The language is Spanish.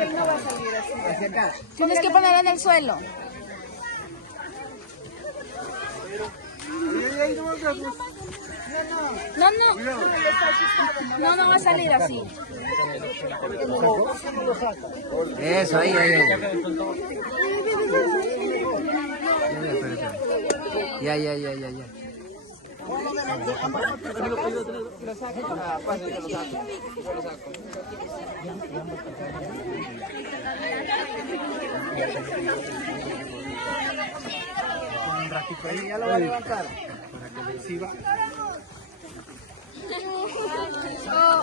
que él no va a salir así. Hacia acá. Tienes que poner en el suelo. No, no va a salir así. Eso, ahí. Ya. Un ratito ahí. Ya lo va a levantar. Para que le reciba. Bravo.